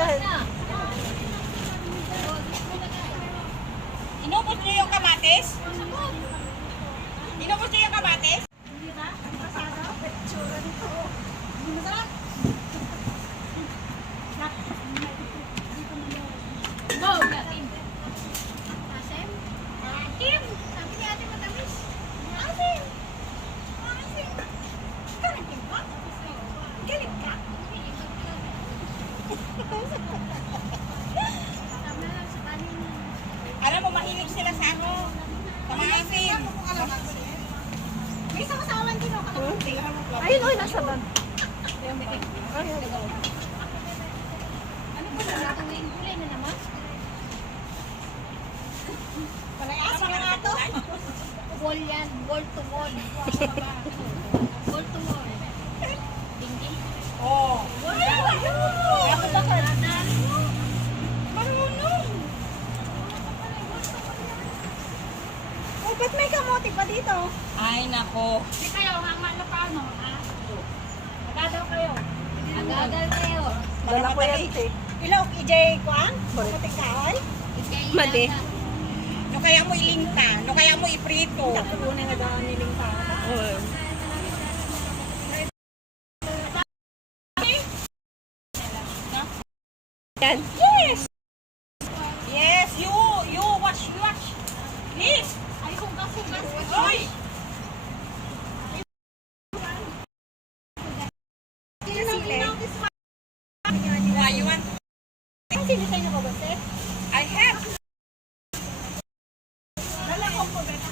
yan. Inubos niyo yung kamatis? Inubos niyo yung kamatis? Go! Asim! Asim! Sabi ni ate matamis. Asim! Asim! Galit ka? Galit ka? Tama lang sa kanin. Alam mo, mahilig sila sa ano? Sa mga asin. May isang kasawan din ako kalamansi. Ayun, oy, nasa bag. Ayun. Ano ba na? Gulay na naman? Palayas mo na nga to. Wall yan. Wall to wall. Wall to wall. Dingding. Oo. Ako ba ka? Marunong. Oh, ba't may kamote pa dito? Ay, nako. Hindi kayo, hangal na paano, ha? Agadaw kayo. Agadaw kayo. Dala ko yan, te. Ilaw, ijay ko ang? Kamuting kahoy? Mali. No kaya mo ilinta, no kaya mo iprito. Kukunin na daw niling pa. Oh. Yan. Yes! Yes, you watch. Please. Ay, hugas. Oy! Sili. Why you want? Ang sili sa'yo ko ba, sir? I have. Wala kong po, beta.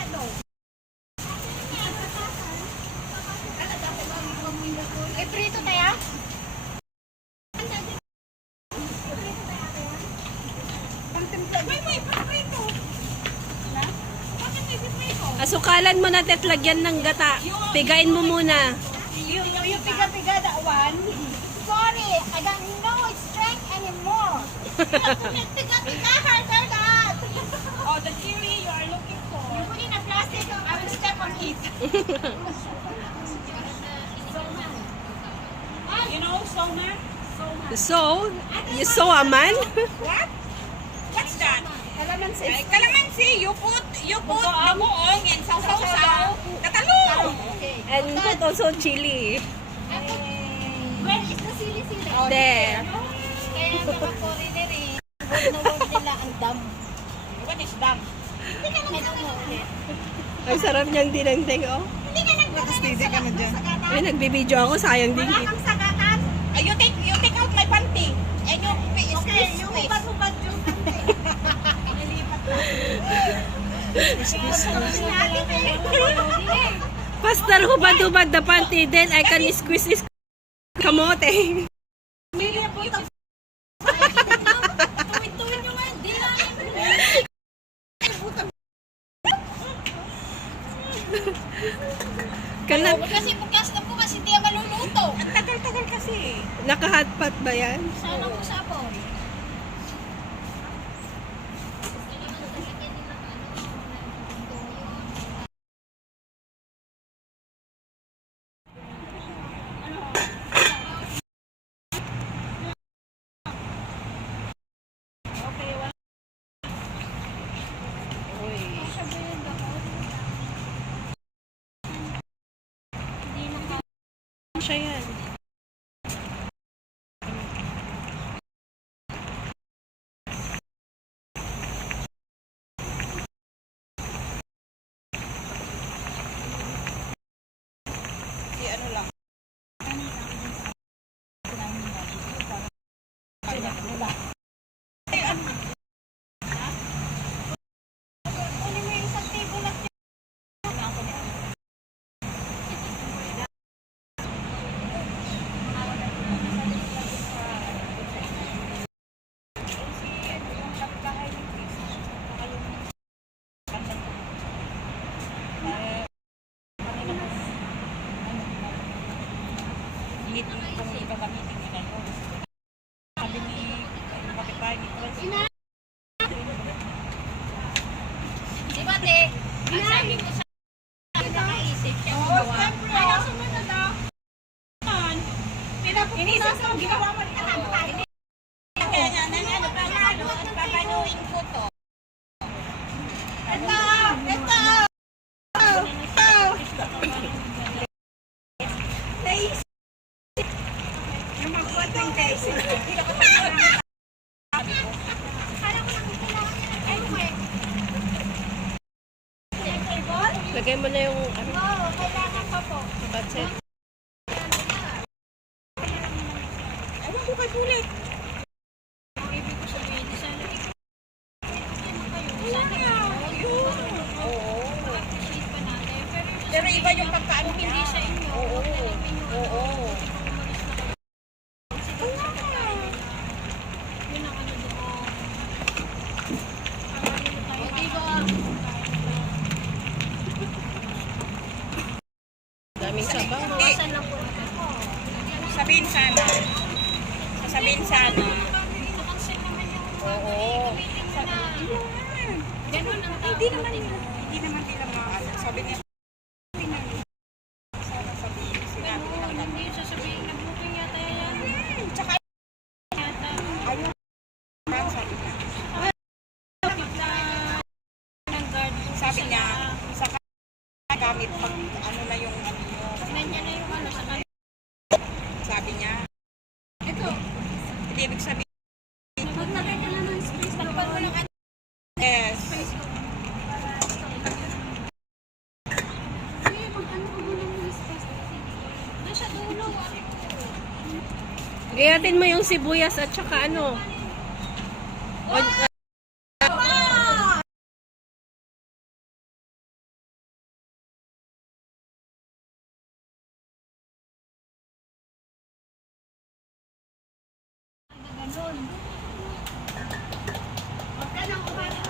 Ano? Ay, prito tayo? Asukalan mo na, te, lagyan ng gata. Pigain mo muna. Yung piga-piga that one. Sorry, I got no strength anymore. Piga-piga, harder that. Oh, the chili you are looking for. You put in a plastic, I will step on it. You know, Soma? So, you saw a man? What? What's that? Kalamansi. Ay, kalamansi. You put the buong and sausaw. Natalong. And put also chili. Where is the sili-sili? There. Kaya naman foreigner eh. Word na word nila ang dam. What is that? Hindi ka nagdala. Ang sarap niyang dinengdeng, oh. Hindi ka nagdala ng sagatan. Ay, nagbibideo ako, sayang din. Wala kang sagatan. You take out my panty. And you Okay, yung hubad-hubad yung kante. Natin eh. Pastor, hubad-hubad the panty, then I can squeeze this kamote. Tuwid-tuwid nyo nga. Di namin. Kanak, Kasi bukas na po kasi di maluluto. ang tagal-tagal kasi. naka-hotpot ba yan? Sana po sabaw. Siya yan. Si ano lang. Kunin mo yung isang table at Hingit kung ipagamitin nila yun. Sabi ni kapitbahay ni Chris. di ba, te? Ang sabi ko sa nakaisip siya gumawa. Ay, nasunod na daw. Inisip ko, ginawa mo rin alam. Lagay mo na yung ano, Oo, kailangan pa po. batset. Ewan ko kay Pulit. Ibig ko sabihin, sana Oo. i-appreciate pa natin. Pero iba yung pagkaano niya. Hindi sa inyo. Oo. Oo. Yun ang ano doon. O, diba? Daming sabaw. Bawasan lang po natin. Sabihin sana. Sasabihin sana. Nakansel naman yung Oo. ganun ang tao. Hindi naman nila maano. Sabi niya. Sana sabihin. Sinabi niya lang. Hindi yung sasabihin na booking yata yan. Tsaka Yata. ayun. Sabi niya. Bigla ng guard. Sabi niya. Sa gamit pag ano na yung ano nyo. Nandiyan na yung ano sa kanila. Sabi niya. Ito. Hindi ibig sabihin. Maglagay ka lang ng space. Talpan mo ng Yes. mag-ano ko muna ng space. Nasa dulo. Gayatin mo yung sibuyas at saka ano. Ganun. Huwag ka nang umano.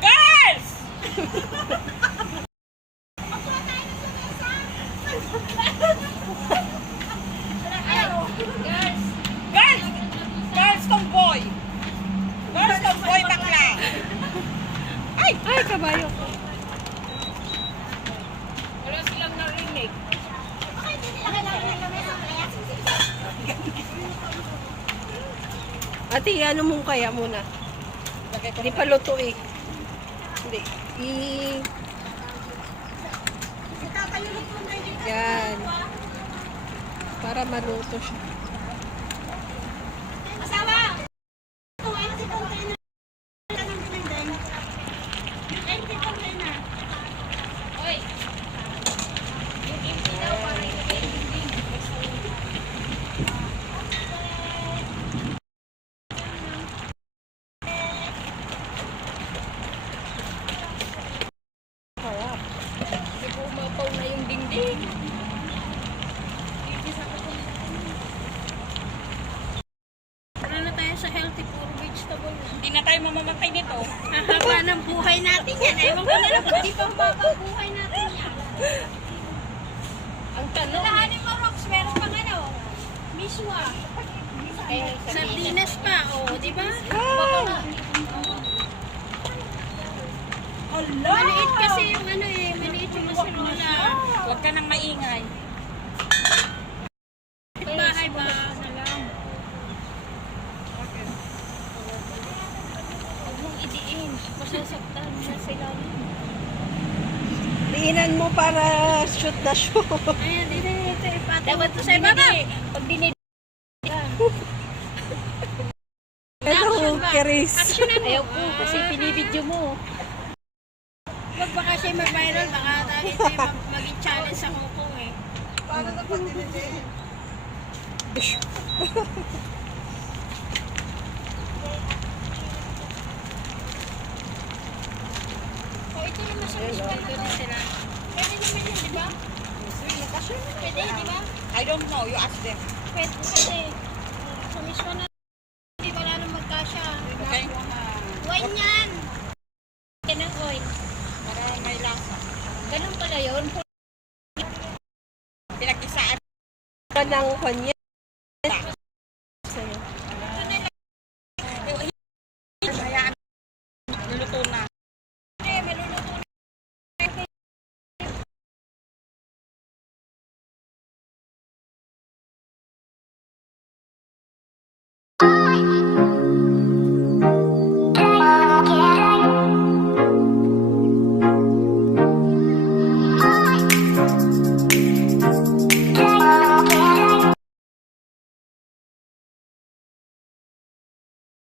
Girls! Girls. Girls! Girls tomboy! Girls tomboy bakla! Ay, kabayo. Wala silang narinig. Bakit hindi nila kailangan ng lamay sa kaya? Ate, ano mong kaya muna? Hindi pa luto eh. Hindi. Itatayulog mo na yun. Yan. Para maluto siya. Asawa! Ito, empty container. Anong pinagdan? Yung empty container. Oy! Yung empty daw para yung empty. Kasi pumapaw na yung dingding. Ano na tayo sa healthy puro vegetable na? Hindi na tayo mamamatay nito. Hahaba ng buhay natin yan. Ewan ko na lang kung di pa humaba ang buhay natin yan. Ang tanong. Lalahanin mo, Rox. Meron pang ano? Miswa. Sardinas pa, oh, di ba? Maliit kasi yung ano eh, maliit yung masinola. Huwag ka nang maingay. Bahay ba na lang? Huwag mong idiin. Masasaktan na sila. Diinan mo para shoot na shoot. Ayan, ito ipatong. Dapat to sa ibaba. Pag dinid... Hello, Keris. Actionan mo. Ayaw ko kasi pinibidyo mo. Wag baka siya ma-viral, baka tayo maging challenge sa Hong Kong eh. Oh, ito yung masamis pa na sila. Pwede naman yun, di ba? Pwede, di ba? I don't know, you ask them. Pwede kasi. Samis pa na. Hindi wala nang magkasya. Okay? Wine yan. Yan ang oil. Para may lasa. Ganun pala yun. Pinag-isaan. Ng kanya.